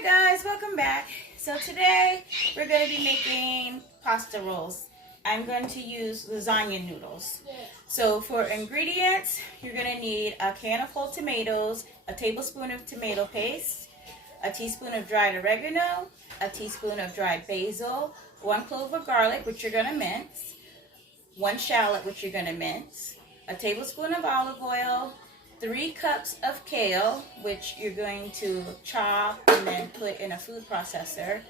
Alright guys, welcome back. So today we're going to be making pasta rolls. I'm going to use lasagna noodles. So for ingredients, you're going to need a can of whole tomatoes, a tablespoon of tomato paste, a teaspoon of dried oregano, a teaspoon of dried basil, 1 clove of garlic, which you're going to mince, 1 shallot, which you're going to mince, a tablespoon of olive oil, 3 cups of kale, which you're going to chop and then put in a food processor,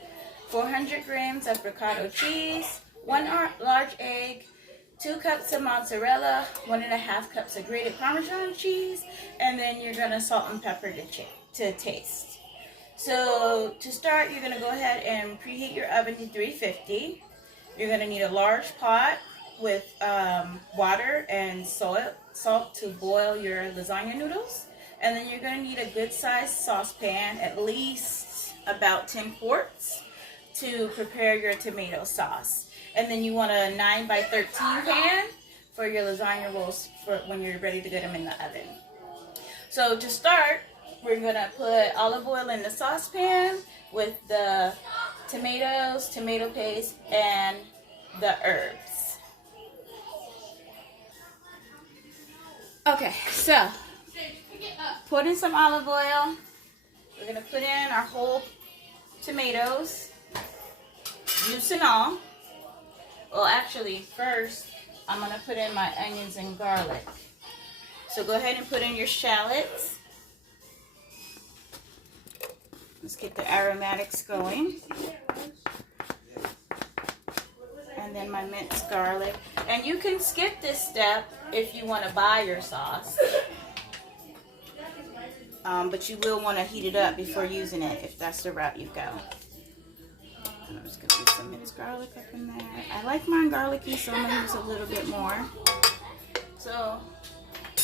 400 grams of ricotta cheese, 1 large egg, 2 cups of mozzarella, 1.5 cups of grated Parmesan cheese, and then you're going to salt and pepper to taste. So to start, you're going to go ahead and preheat your oven to 350. You're going to need a large pot with water and salt to boil your lasagna noodles. And then you're going to need a good sized saucepan, at least about 10 quarts, to prepare your tomato sauce. And then you want a 9 by 13 pan for your lasagna rolls for when you're ready to get them in the oven. So to start, we're going to put olive oil in the saucepan with the tomatoes, tomato paste, and the herbs. Okay, so put in some olive oil. We're going to put in our whole tomatoes, juice and all. Well, actually, first, I'm going to put in my onions and garlic. So go ahead and put in your shallots. Let's get the aromatics going. And then my minced garlic. And you can skip this step if you want to buy your sauce. But you will want to heat it up before using it if that's the route you go. And I'm just going to put some minced garlic up in there. I like mine garlicky, so I'm going to use a little bit more. So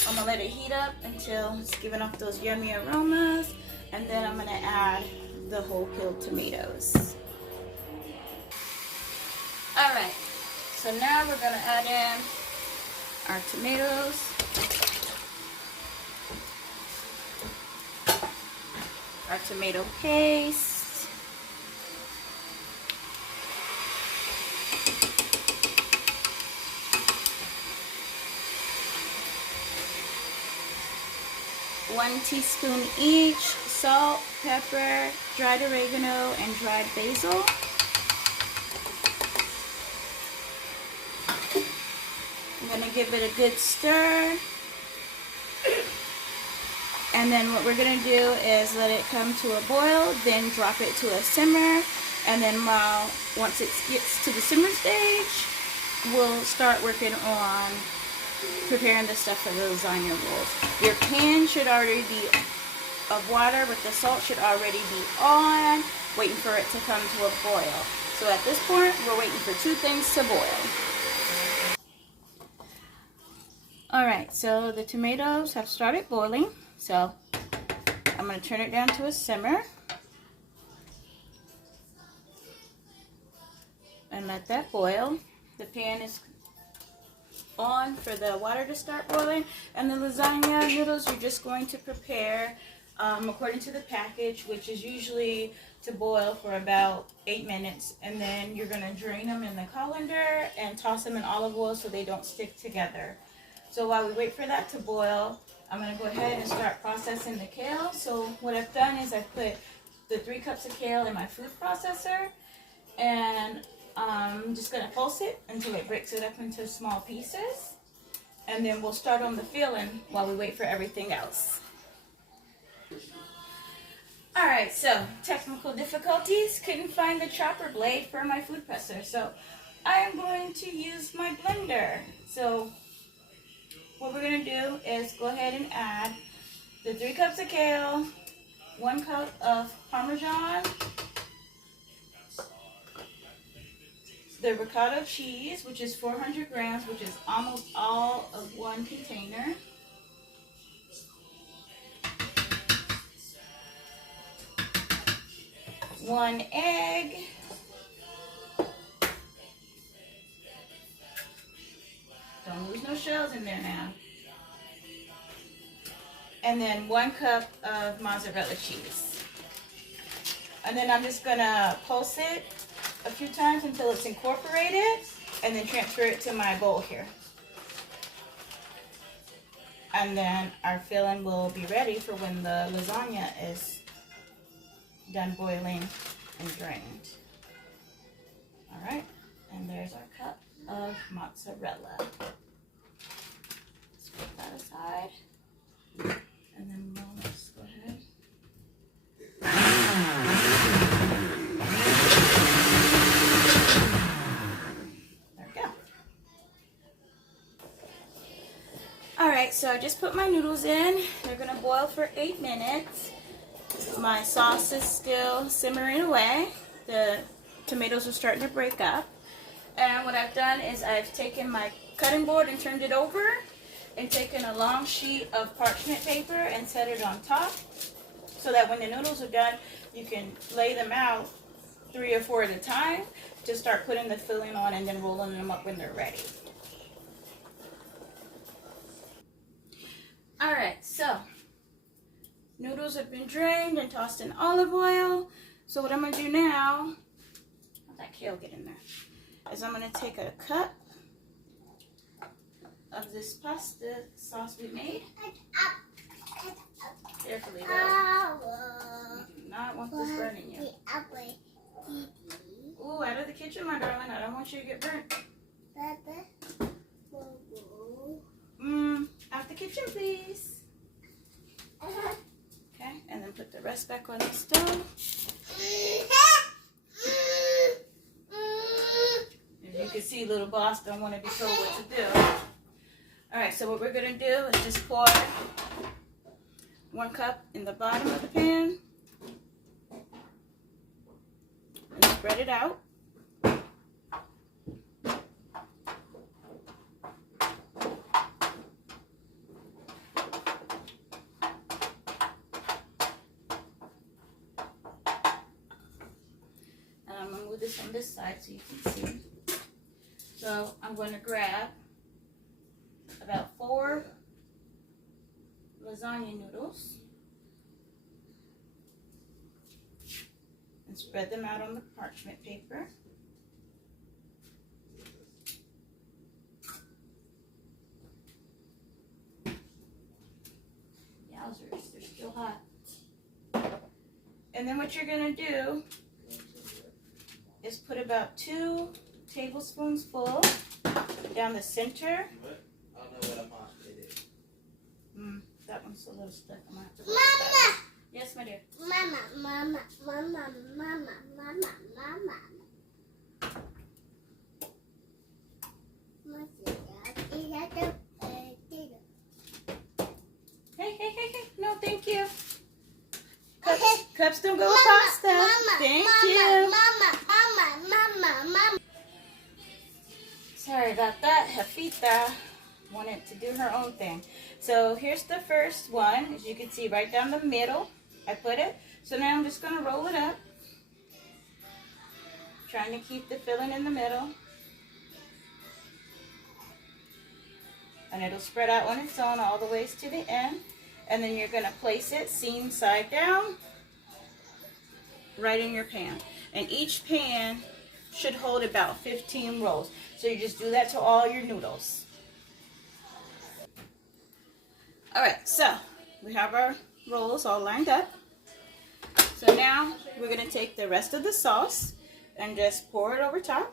I'm going to let it heat up until it's giving off those yummy aromas. And then I'm going to add the whole peeled tomatoes. Alright, so now we're going to add in our tomatoes, our tomato paste, one teaspoon each, salt, pepper, dried oregano, and dried basil. I'm going to give it a good stir. And then what we're going to do is let it come to a boil, then drop it to a simmer. And then once it gets to the simmer stage, we'll start working on preparing the stuff for the lasagna rolls. Your pan should already be of water, but the salt should already be on, waiting for it to come to a boil. So at this point, we're waiting for 2 things to boil. Alright, so the tomatoes have started boiling, so I'm going to turn it down to a simmer and let that boil. The pan is on for the water to start boiling, and the lasagna noodles you're just going to prepare according to the package, which is usually to boil for about 8 minutes, and then you're going to drain them in the colander and toss them in olive oil so they don't stick together. So while we wait for that to boil, I'm going to go ahead and start processing the kale. So what I've done is I've put the 3 cups of kale in my food processor, and I'm just going to pulse it until it breaks it up into small pieces. And then we'll start on the filling while we wait for everything else. Alright, so technical difficulties. Couldn't find the chopper blade for my food processor. So I am going to use my blender. So what we're going to do is go ahead and add the 3 cups of kale, 1 cup of Parmesan, the ricotta cheese, which is 400 grams, which is almost all of 1 container, one egg, don't lose no shells in there now, and then 1 cup of mozzarella cheese. And then I'm just gonna pulse it a few times until it's incorporated, and then transfer it to my bowl here. And then our filling will be ready for when the lasagna is done boiling and drained. All right, and there's our cup of mozzarella. Let's put that aside. And then we'll just go ahead. There we go. All right, so I just put my noodles in. They're gonna boil for 8 minutes. My sauce is still simmering away. The tomatoes are starting to break up. And what I've done is I've taken my cutting board and turned it over and taken a long sheet of parchment paper and set it on top so that when the noodles are done, you can lay them out 3 or 4 at a time to start putting the filling on and then rolling them up when they're ready. All right, so noodles have been drained and tossed in olive oil. So what I'm gonna do now, how'd that kale get in there? Is I'm gonna take a cup of this pasta sauce we made. Carefully though. You do not want this burning you. Ooh, out of the kitchen, my darling. I don't want you to get burnt. Out the kitchen, please. Okay, and then put the rest back on the stove. As you can see, little boss don't want to be told what to do. All right, so what we're gonna do is just pour 1 cup in the bottom of the pan and spread it out. And I'm gonna move this on this side so you can see. So I'm going to grab about 4 lasagna noodles and spread them out on the parchment paper. Yowzers, they're still hot. And then what you're going to do is put about 2 tablespoons full down the center. I don't know what I'm on. That one's a little stuck. I'm gonna have to work with that one. Yes, my dear. Mama. Hey. No, thank you. Cups don't go with pasta. Thank you. Mama. Sorry about that. Jefita wanted to do her own thing. So here's the first one. As you can see, right down the middle, I put it. So now I'm just going to roll it up. Trying to keep the filling in the middle. And it'll spread out on its own all the ways to the end. And then you're going to place it seam side down right in your pan. And each pan should hold about 15 rolls. So you just do that to all your noodles. All right, so we have our rolls all lined up. So now we're going to take the rest of the sauce and just pour it over top.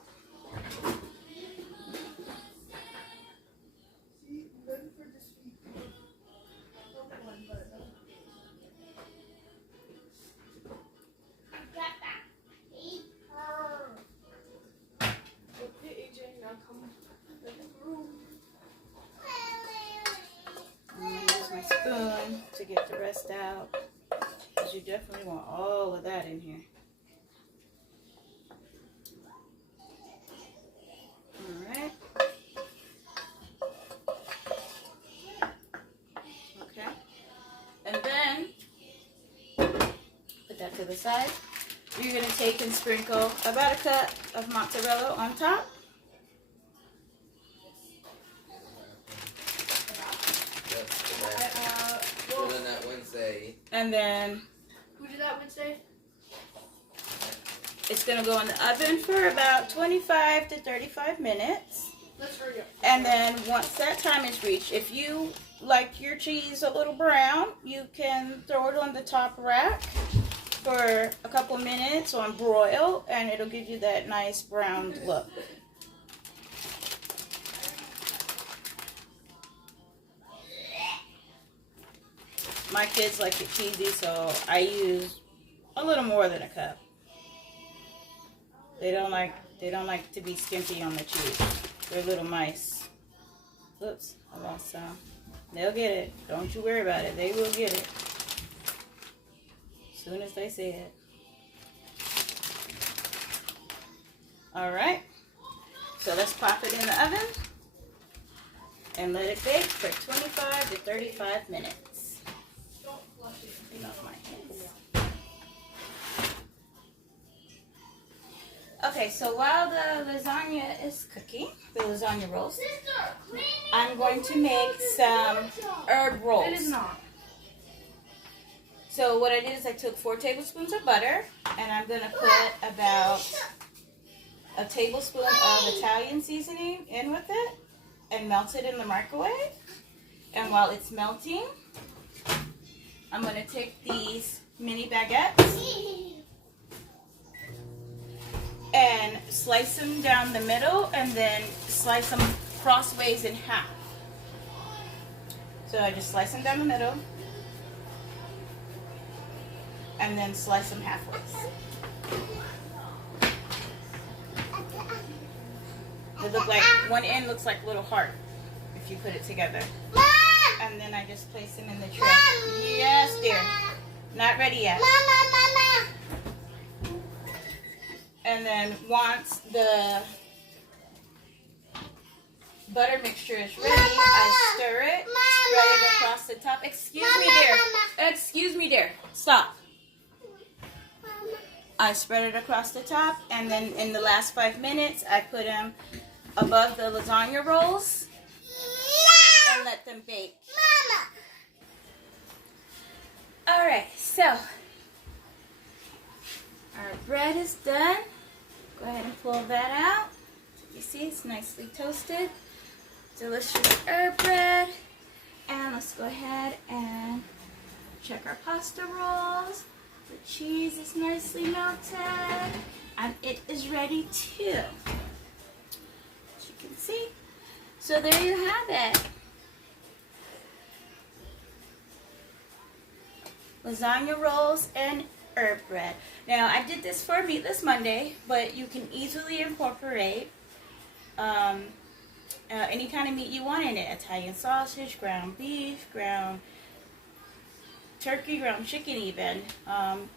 Spoon to get the rest out, because you definitely want all of that in here. Alright. Okay. And then put that to the side. You're going to take and sprinkle about a cup of mozzarella on top. That Wednesday. And then Who did that Wednesday? It's going to go in the oven for about 25 to 35 minutes. Let's hurry up. And then once that time is reached, if you like your cheese a little brown, you can throw it on the top rack for a couple minutes on broil, and it'll give you that nice brown look. My kids like it cheesy, so I use a little more than a cup. They don't like to be skimpy on the cheese. They're little mice. Oops, I lost some. They'll get it. Don't you worry about it. They will get it. As soon as they see it. Alright. So let's pop it in the oven and let it bake for 25 to 35 minutes. Clean off my hands. Okay, so while the lasagna is cooking, the lasagna rolls, I'm going to make some herb rolls. It is not. So what I did is I took 4 tablespoons of butter, and I'm going to put about a tablespoon of Italian seasoning in with it and melt it in the microwave. And while it's melting, I'm going to take these mini baguettes and slice them down the middle and then slice them crossways in half. So I just slice them down the middle and then slice them halfways. They look like, one end looks like a little heart if you put it together. And then I just place them in the tray. Yes, dear. Not ready yet. And then once the butter mixture is ready, I stir it, spread it across the top. Excuse me, dear. Excuse me, dear. Stop. I spread it across the top, and then in the last 5 minutes, I put them above the lasagna rolls and let them bake. All right, so our bread is done. Go ahead and pull that out. You see, it's nicely toasted. Delicious herb bread. And let's go ahead and check our pasta rolls. The cheese is nicely melted. And it is ready too. As you can see. So there you have it. Lasagna rolls and herb bread. Now I did this for Meatless Monday, but you can easily incorporate any kind of meat you want in it. Italian sausage, ground beef, ground turkey, ground chicken even.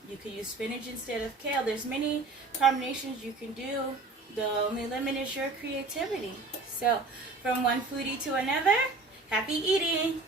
You could use spinach instead of kale. There's many combinations you can do. The only limit is your creativity. So from one foodie to another, happy eating!